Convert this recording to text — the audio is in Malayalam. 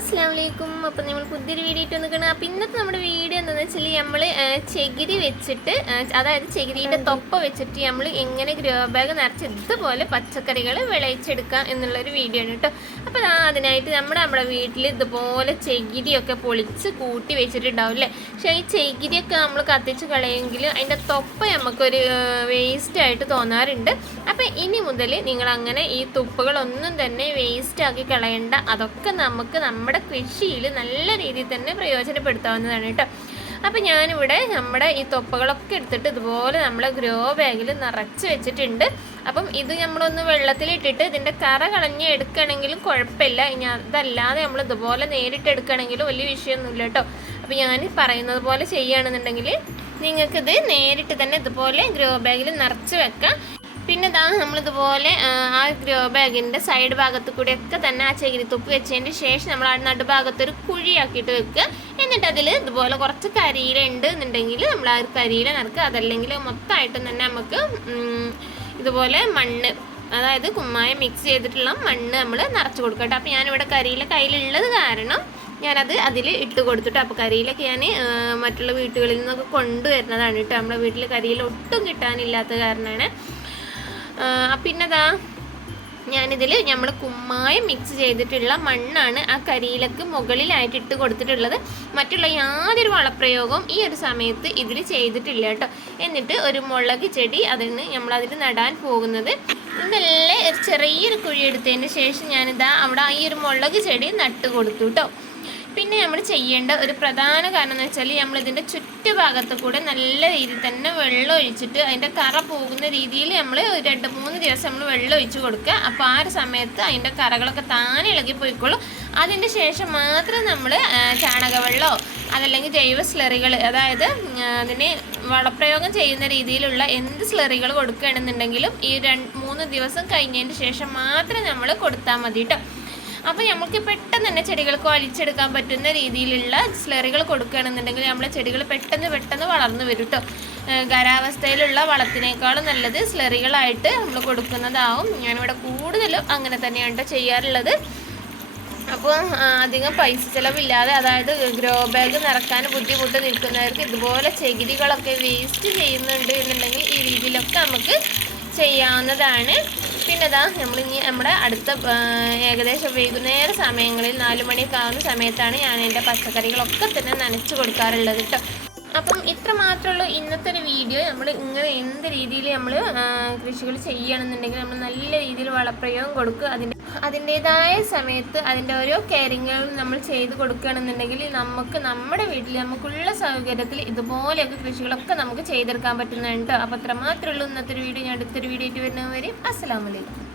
അസ്സലാമലൈക്കും. അപ്പം നമ്മൾ പുതിയൊരു വീഡിയോ ഇട്ട് വന്നിരിക്കണം. അപ്പം ഇന്നത്തെ നമ്മുടെ വീഡിയോ എന്താണെന്ന് വെച്ചാൽ നമ്മൾ ചകിരി വെച്ചിട്ട്, അതായത് ചകിരീൻ്റെ തൊപ്പ വെച്ചിട്ട് നമ്മൾ എങ്ങനെ ഗ്രോ ബാഗ് നിറച്ച് ഇതുപോലെ പച്ചക്കറികൾ വിളയിച്ചെടുക്കാം എന്നുള്ളൊരു വീഡിയോ ആണ് കേട്ടോ. അപ്പോൾ അതിനായിട്ട് നമ്മുടെ വീട്ടിൽ ഇതുപോലെ ചകിരിയൊക്കെ പൊളിച്ച് കൂട്ടി വെച്ചിട്ടുണ്ടാവില്ലേ. പക്ഷേ ഈ ചകിരിയൊക്കെ നമ്മൾ കത്തിച്ച് കളയെങ്കിൽ അതിൻ്റെ തൊപ്പ നമുക്കൊരു വേസ്റ്റായിട്ട് തോന്നാറുണ്ട്. അപ്പം ഇനി മുതൽ നിങ്ങളങ്ങനെ ഈ തുപ്പുകളൊന്നും തന്നെ വേസ്റ്റാക്കി കളയണ്ട. അതൊക്കെ നമുക്ക് നമ്മുടെ കൃഷിയിൽ നല്ല രീതിയിൽ തന്നെ പ്രയോജനപ്പെടുത്താവുന്നതാണ് കേട്ടോ. അപ്പം ഞാനിവിടെ നമ്മുടെ ഈ തൊപ്പകളൊക്കെ എടുത്തിട്ട് ഇതുപോലെ നമ്മളെ ഗ്രോ ബാഗിൽ നിറച്ച് വെച്ചിട്ടുണ്ട്. അപ്പം ഇത് നമ്മളൊന്ന് വെള്ളത്തിലിട്ടിട്ട് ഇതിൻ്റെ കറ കളഞ്ഞ് എടുക്കുകയാണെങ്കിലും കുഴപ്പമില്ല. ഇനി അതല്ലാതെ നമ്മൾ ഇതുപോലെ നേരിട്ട് എടുക്കുകയാണെങ്കിലും വലിയ വിഷയമൊന്നുമില്ല കേട്ടോ. അപ്പം ഞാൻ പറയുന്നത് പോലെ ചെയ്യുകയാണെന്നുണ്ടെങ്കിൽ നിങ്ങൾക്കിത് നേരിട്ട് തന്നെ ഇതുപോലെ ഗ്രോ ബാഗിൽ നിറച്ച് വെക്കാം. പിന്നെ നമ്മളിതുപോലെ ആ ഗ്രോ ബാഗിൻ്റെ സൈഡ് ഭാഗത്ത് കൂടെയൊക്കെ തന്നെ ആ ചകിരിത്തുപ്പ് വെച്ചതിന് ശേഷം നമ്മൾ ആ നടുഭാഗത്തൊരു കുഴിയാക്കിയിട്ട് വെക്കുക. എന്നിട്ട് അതിൽ ഇതുപോലെ കുറച്ച് കരിയില ഉണ്ട് എന്നുണ്ടെങ്കിൽ നമ്മൾ ആ ഒരു കരിയില നിറക്കുക. അതല്ലെങ്കിൽ മൊത്തമായിട്ടും തന്നെ നമുക്ക് ഇതുപോലെ മണ്ണ്, അതായത് കുമ്മായം മിക്സ് ചെയ്തിട്ടുള്ള മണ്ണ് നമ്മൾ നിറച്ച് കൊടുക്കട്ടെ. അപ്പോൾ ഞാനിവിടെ കരിയില കയ്യിലുള്ളത് കാരണം ഞാനത് അതിൽ ഇട്ട് കൊടുത്തിട്ട്, അപ്പോൾ കരിയിലൊക്കെ ഞാൻ മറ്റുള്ള വീട്ടുകളിൽ നിന്നൊക്കെ കൊണ്ടുവരുന്നതാണ് കേട്ടോ. നമ്മുടെ വീട്ടിൽ കരിയില ഒട്ടും കിട്ടാനില്ലാത്ത കാരണമാണ്. പിന്നെ ഞാനിതിൽ നമ്മൾ കുമ്മായം മിക്സ് ചെയ്തിട്ടുള്ള മണ്ണാണ് ആ കരിയിലക്ക് മുകളിലായിട്ട് ഇട്ട് കൊടുത്തിട്ടുള്ളത്. മറ്റുള്ള യാതൊരു വളപ്രയോഗവും ഈ ഒരു സമയത്ത് ഇതിൽ ചെയ്തിട്ടില്ല കേട്ടോ. എന്നിട്ട് ഒരു മുളക് ചെടി നമ്മളതിൽ നടാൻ പോകുന്നത്. നല്ല ചെറിയൊരു കുഴി എടുത്തതിന് ശേഷം ഞാനിതാ അവിടെ ഈ ഒരു മുളക് ചെടി നട്ട് കൊടുത്തു കേട്ടോ. പിന്നെ നമ്മൾ ചെയ്യേണ്ട ഒരു പ്രധാന കാരണം എന്ന് വെച്ചാൽ നമ്മളിതിൻ്റെ ചുറ്റുഭാഗത്ത് കൂടെ നല്ല രീതിയിൽ തന്നെ വെള്ളം ഒഴിച്ചിട്ട് അതിൻ്റെ കറ പോകുന്ന രീതിയിൽ നമ്മൾ 2-3 ദിവസം നമ്മൾ വെള്ളം ഒഴിച്ച് കൊടുക്കുക. അപ്പോൾ ആ ഒരു സമയത്ത് അതിൻ്റെ കറകളൊക്കെ താനെ ഇളകി പോയിക്കോളും. അതിൻ്റെ ശേഷം മാത്രം നമ്മൾ ചാണകവെള്ളമോ അതല്ലെങ്കിൽ ജൈവ സ്ലറികൾ, അതായത് അതിന് വളപ്രയോഗം ചെയ്യുന്ന രീതിയിലുള്ള എന്ത് സ്ലറികൾ കൊടുക്കുകയാണെന്നുണ്ടെങ്കിലും ഈ 2-3 ദിവസം കഴിഞ്ഞതിന് ശേഷം മാത്രം നമ്മൾ കൊടുത്താൽ മതി കേട്ടോ. അപ്പോൾ നമുക്ക് പെട്ടെന്ന് തന്നെ ചെടികൾക്ക് വലിച്ചെടുക്കാൻ പറ്റുന്ന രീതിയിലുള്ള സ്ലറികൾ കൊടുക്കുകയാണെന്നുണ്ടെങ്കിൽ നമ്മളെ ചെടികൾ പെട്ടെന്ന് വളർന്നു വരും കേട്ടോ. ഖരാവസ്ഥയിലുള്ള വളത്തിനേക്കാളും നല്ലത് സ്ലറികളായിട്ട് നമ്മൾ കൊടുക്കുന്നതാവും. ഞാനിവിടെ കൂടുതലും അങ്ങനെ തന്നെയാണ് ചെയ്യാറുള്ളത്. അപ്പോൾ അധികം പൈസ ചിലവില്ലാതെ, അതായത് ഗ്രോ ബാഗ് നിറക്കാൻ ബുദ്ധിമുട്ട് നിൽക്കുന്നവർക്ക് ഇതുപോലെ ചകിരികളൊക്കെ വേസ്റ്റ് ചെയ്യുന്നുണ്ട് എന്നുണ്ടെങ്കിൽ ഈ രീതിയിലൊക്കെ നമുക്ക് ചെയ്യാവുന്നതാണ്. പിന്നെ നമ്മളിനി നമ്മുടെ അടുത്ത ഏകദേശം വൈകുന്നേര സമയങ്ങളിൽ 4 മണിയൊക്കെ ആവുന്ന സമയത്താണ് ഞാൻ എൻ്റെ പച്ചക്കറികളൊക്കെ തന്നെ നനച്ച് കൊടുക്കാറുള്ളത് കേട്ടോ. അപ്പം ഇത്ര മാത്രമുള്ളൂ ഇന്നത്തെ ഒരു വീഡിയോ. നമ്മൾ ഇങ്ങനെ എന്ത് രീതിയിൽ നമ്മൾ കൃഷികൾ ചെയ്യുകയാണെന്നുണ്ടെങ്കിൽ നമ്മൾ നല്ല രീതിയിൽ വളപ്രയോഗം കൊടുക്കുക. അതിൻ്റേതായ സമയത്ത് അതിൻ്റെ ഓരോ കെയറിങ്ങുകളും നമ്മൾ ചെയ്ത് കൊടുക്കുകയാണെന്നുണ്ടെങ്കിൽ നമുക്ക് നമ്മുടെ വീട്ടിൽ നമുക്കുള്ള സൗകര്യത്തിൽ ഇതുപോലെയൊക്കെ കൃഷികളൊക്കെ നമുക്ക് ചെയ്തെടുക്കാൻ പറ്റുന്നുണ്ട് കേട്ടോ. അപ്പോൾ അത്ര മാത്രമേ ഉള്ളൂ ഇന്നത്തെ ഒരു വീഡിയോ. ഞാൻ അടുത്തൊരു വീഡിയോ ആയിട്ട് വരുന്നവരെയും അസ്സലാമു അലൈക്കും.